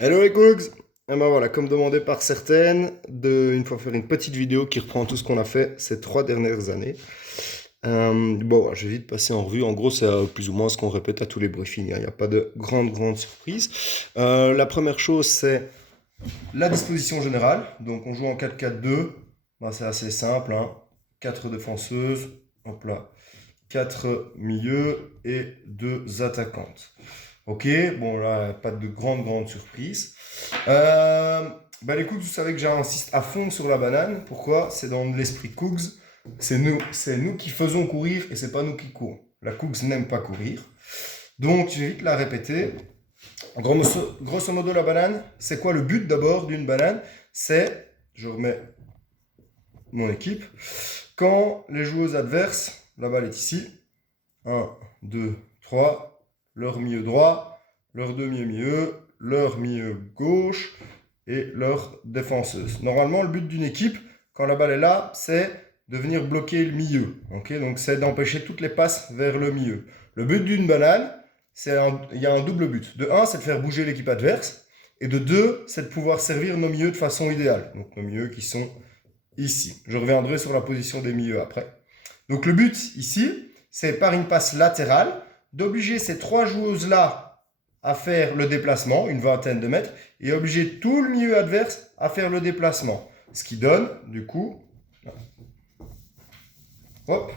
Hello les Cougs! Et ben voilà, comme demandé par certaines, une fois faire une petite vidéo qui reprend tout ce qu'on a fait ces 3 dernières années. Bon, voilà, je vais vite passer en revue. En gros, c'est plus ou moins ce qu'on répète à tous les briefings, hein. Il n'y a pas de grande surprise. La première chose, c'est la disposition générale. Donc, on joue en 4-4-2. Ben, c'est assez simple, hein. 4 défenseuses, hop là, 4 milieux et 2 attaquantes. Ok, bon là, pas de grande surprise. Bah les Cougs, vous savez que j'insiste à fond sur la banane. Pourquoi? C'est dans l'esprit Cougs. C'est nous qui faisons courir et c'est pas nous qui courons. La Cougs n'aime pas courir. Donc je vais vite la répéter. Grosso modo, la banane, c'est quoi le but d'abord d'une banane? C'est, je remets mon équipe, quand les joueuses adverses, la balle est ici, 1, 2, 3, leur milieu droit, leur demi-milieu, leur milieu gauche et leur défenseuse. Normalement, le but d'une équipe, quand la balle est là, c'est de venir bloquer le milieu. Okay, donc, c'est d'empêcher toutes les passes vers le milieu. Le but d'une banane, il y a un double but. De 1, c'est de faire bouger l'équipe adverse. Et de 2, c'est de pouvoir servir nos milieux de façon idéale. Donc, nos milieux qui sont ici. Je reviendrai sur la position des milieux après. Donc, le but ici, c'est par une passe latérale d'obliger ces 3 joueuses-là à faire le déplacement, une vingtaine de mètres, et obliger tout le milieu adverse à faire le déplacement. Ce qui donne, du coup, hop,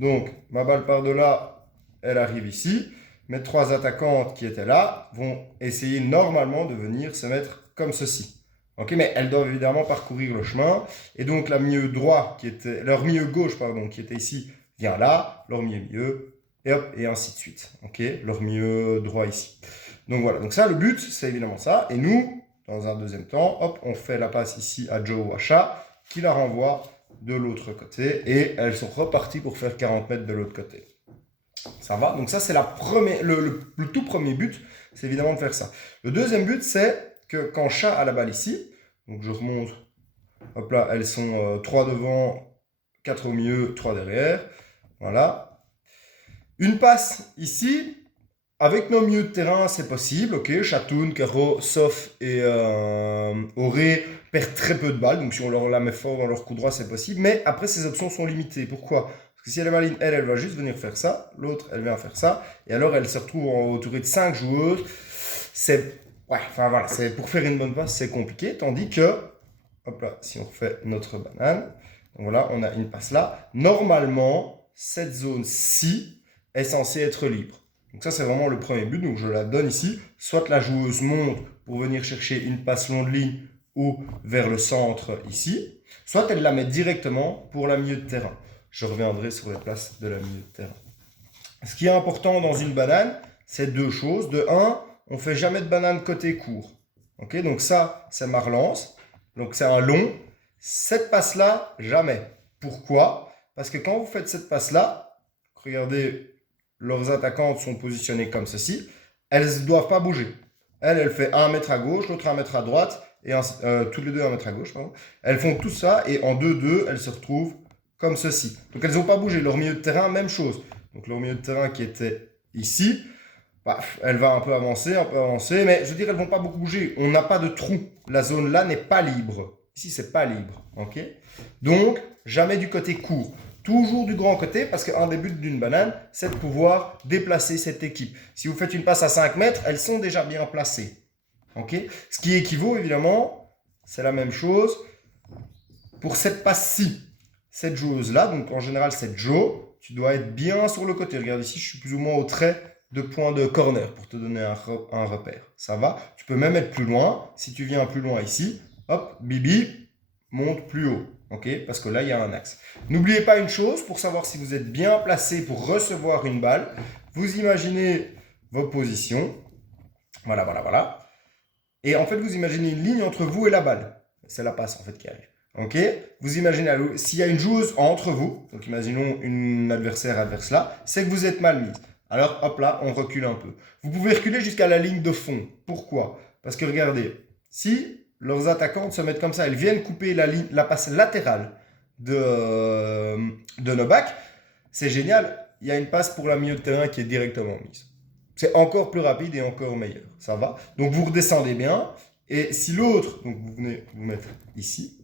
donc ma balle part de là, elle arrive ici. Mes 3 attaquantes qui étaient là vont essayer normalement de venir se mettre comme ceci. Ok, mais elles doivent évidemment parcourir le chemin. Et donc leur milieu gauche, qui était ici, vient là, leur milieu, et hop, et ainsi de suite. Ok, leur milieu droit ici. Donc voilà, donc ça, le but, c'est évidemment ça. Et nous, dans un deuxième temps, hop, on fait la passe ici à Joe ou à Chat, qui la renvoie de l'autre côté, et elles sont reparties pour faire 40 mètres de l'autre côté. Ça va? Donc ça, c'est le tout premier but, c'est évidemment de faire ça. Le deuxième but, c'est que quand Chat a la balle ici, donc je remonte, hop là, elles sont 3 devant, 4 au milieu, 3 derrière, voilà. Une passe ici, avec nos milieux de terrain, c'est possible, ok. Chatoun, Caro, Sof et Auré perdent très peu de balles, donc si on leur la met fort dans leur coup droit, c'est possible. Mais après, ces options sont limitées. Pourquoi? Parce que si elle est maligne, elle va juste venir faire ça. L'autre, elle vient faire ça. Et alors, elle se retrouve entourée de 5 joueuses. C'est, ouais, enfin voilà, c'est pour faire une bonne passe, c'est compliqué. Tandis que, hop là, si on refait notre banane, donc voilà, on a une passe là. Normalement, cette zone-ci est censée être libre. Donc ça, c'est vraiment le premier but. Donc je la donne ici. Soit la joueuse monte pour venir chercher une passe longue ligne ou vers le centre ici. Soit elle la met directement pour la milieu de terrain. Je reviendrai sur les places de la milieu de terrain. Ce qui est important dans une banane, c'est 2 choses. De 1, on ne fait jamais de banane côté court. Okay, donc ça, c'est ma relance. Donc c'est un long. Cette passe-là, jamais. Pourquoi? Parce que quand vous faites cette passe-là, regardez, leurs attaquantes sont positionnées comme ceci, elles ne doivent pas bouger. Elle fait 1 mètre à gauche, l'autre 1 mètre à droite, et toutes les deux 1 mètre à gauche. Pardon. Elles font tout ça, et en 2-2, elles se retrouvent comme ceci. Donc elles n'ont pas bougé. Leur milieu de terrain, même chose. Donc leur milieu de terrain qui était ici, bah, elle va un peu avancer, mais je veux dire, elles ne vont pas beaucoup bouger. On n'a pas de trou. La zone là n'est pas libre. Ici, c'est pas libre. Okay, donc, jamais du côté court. Toujours du grand côté, parce qu'un des buts d'une banane, c'est de pouvoir déplacer cette équipe. Si vous faites une passe à 5 mètres, elles sont déjà bien placées. Okay, ce qui équivaut, évidemment, c'est la même chose pour cette passe-ci. Cette joueuse-là, donc en général, cette Joe, tu dois être bien sur le côté. Regarde ici, je suis plus ou moins au trait de point de corner pour te donner un repère. Ça va? Tu peux même être plus loin. Si tu viens plus loin ici, hop, Bibi monte plus haut. Okay, parce que là, il y a un axe. N'oubliez pas une chose, pour savoir si vous êtes bien placé pour recevoir une balle, vous imaginez vos positions. Voilà. Et en fait, vous imaginez une ligne entre vous et la balle. C'est la passe, en fait, qui arrive. Ok, vous imaginez, s'il y a une joueuse entre vous, donc imaginons une adversaire adverse là, c'est que vous êtes mal mise. Alors hop là, on recule un peu. Vous pouvez reculer jusqu'à la ligne de fond. Pourquoi? Parce que regardez, si leurs attaquantes se mettent comme ça, elles viennent couper la passe latérale de Novak, c'est génial. Il y a une passe pour la milieu de terrain qui est directement mise. C'est encore plus rapide et encore meilleur. Ça va? Donc vous redescendez bien. Et si l'autre, donc vous venez vous mettre ici.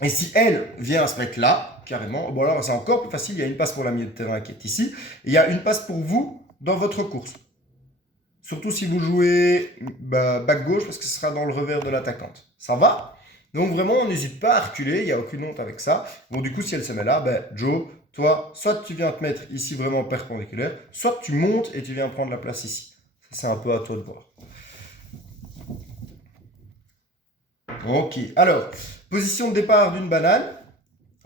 Et si elle vient se mettre là, carrément, bon alors c'est encore plus facile. Il y a une passe pour la milieu de terrain qui est ici. Et il y a une passe pour vous dans votre course. Surtout si vous jouez back gauche, parce que ce sera dans le revers de l'attaquante. Ça va? Donc vraiment, on n'hésite pas à reculer, il n'y a aucune honte avec ça. Bon, du coup, si elle se met là, Joe, toi, soit tu viens te mettre ici vraiment perpendiculaire, soit tu montes et tu viens prendre la place ici. C'est un peu à toi de voir. Ok, alors, position de départ d'une banane.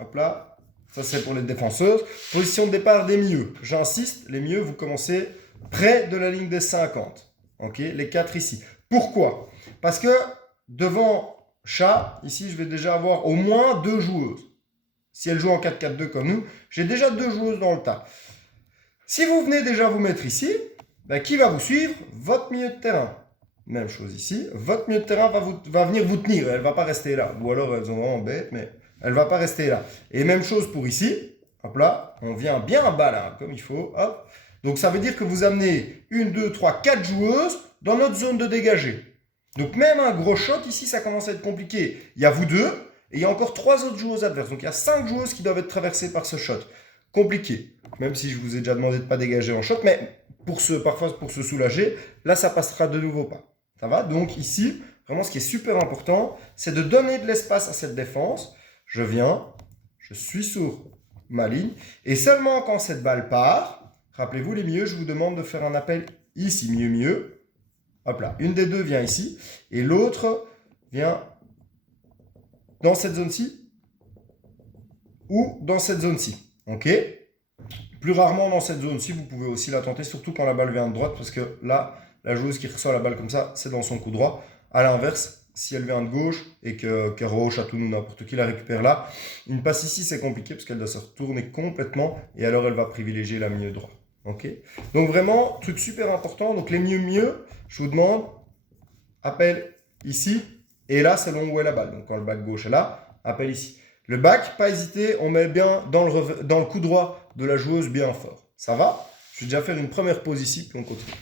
Hop là, ça c'est pour les défenseuses. Position de départ des milieux. J'insiste, les milieux, vous commencez près de la ligne des 50. Ok, les 4 ici. Pourquoi? Parce que devant chat, ici, je vais déjà avoir au moins 2 joueuses. Si elle joue en 4-4-2 comme nous, j'ai déjà 2 joueuses dans le tas. Si vous venez déjà vous mettre ici, qui va vous suivre? Votre milieu de terrain. Même chose ici. Votre milieu de terrain va venir vous tenir. Elle ne va pas rester là. Ou alors elles ont vraiment bête, mais elle ne va pas rester là. Et même chose pour ici. Hop là, on vient bien bas là, comme il faut. Hop. Donc ça veut dire que vous amenez 1, 2, 3, 4 joueuses dans notre zone de dégagé. Donc même un gros shot, ici, ça commence à être compliqué. Il y a vous deux, et il y a encore 3 autres joueuses adverses. Donc il y a 5 joueuses qui doivent être traversées par ce shot. Compliqué. Même si je vous ai déjà demandé de ne pas dégager en shot, mais parfois pour se soulager, là ça passera de nouveau pas. Ça va? Donc ici, vraiment ce qui est super important, c'est de donner de l'espace à cette défense. Je viens, je suis sur ma ligne, et seulement quand cette balle part, rappelez-vous les milieux, je vous demande de faire un appel ici, milieu. Hop là, une des deux vient ici, et l'autre vient dans cette zone-ci, ou dans cette zone-ci. Ok? Plus rarement dans cette zone-ci, vous pouvez aussi la tenter, surtout quand la balle vient de droite, parce que là, la joueuse qui reçoit la balle comme ça, c'est dans son coup droit. À l'inverse, si elle vient de gauche et que Roche, Chatoun ou n'importe qui la récupère là, une passe ici, c'est compliqué parce qu'elle doit se retourner complètement et alors elle va privilégier la milieu droit. Ok? Donc vraiment, truc super important. Donc les mieux, je vous demande, appel ici et là, selon où est la balle. Donc quand le back gauche est là, appel ici. Le back, pas hésiter, on met bien dans le coup droit de la joueuse bien fort. Ça va? Je vais déjà faire une première pause ici, puis on continue.